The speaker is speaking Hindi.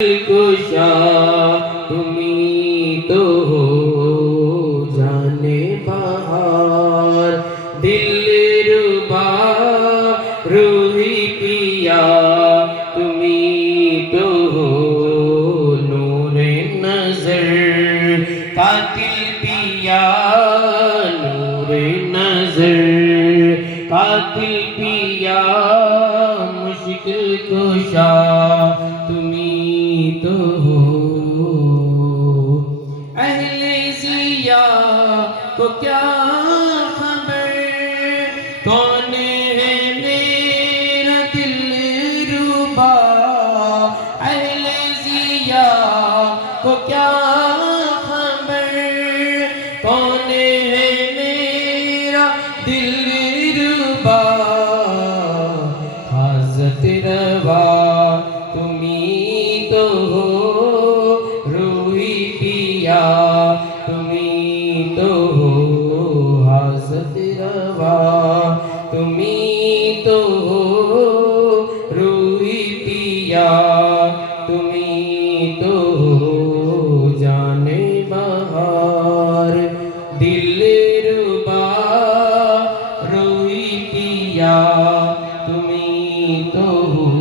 कुशा तुमी तो हो जाने बहार दिल रुबा रूही पिया तुमी तो हो नूरे नजर कातिल पिया नूरे नजर कातिल पिया मुश्किल कुशा तुमी तो हो अहले जिया को क्या खबर कौन है मेरा दिल रुबा अहले जिया को क्या खबर कौन है मेरा दिल रुबा हाजत रवा तुमी तो हो रूही पिया तुमी तो हो हाजत रवा तुमी तो हो रूही पिया तुमी तो हो जाने बहार दिल रुबा रूही पिया तुमी तो हो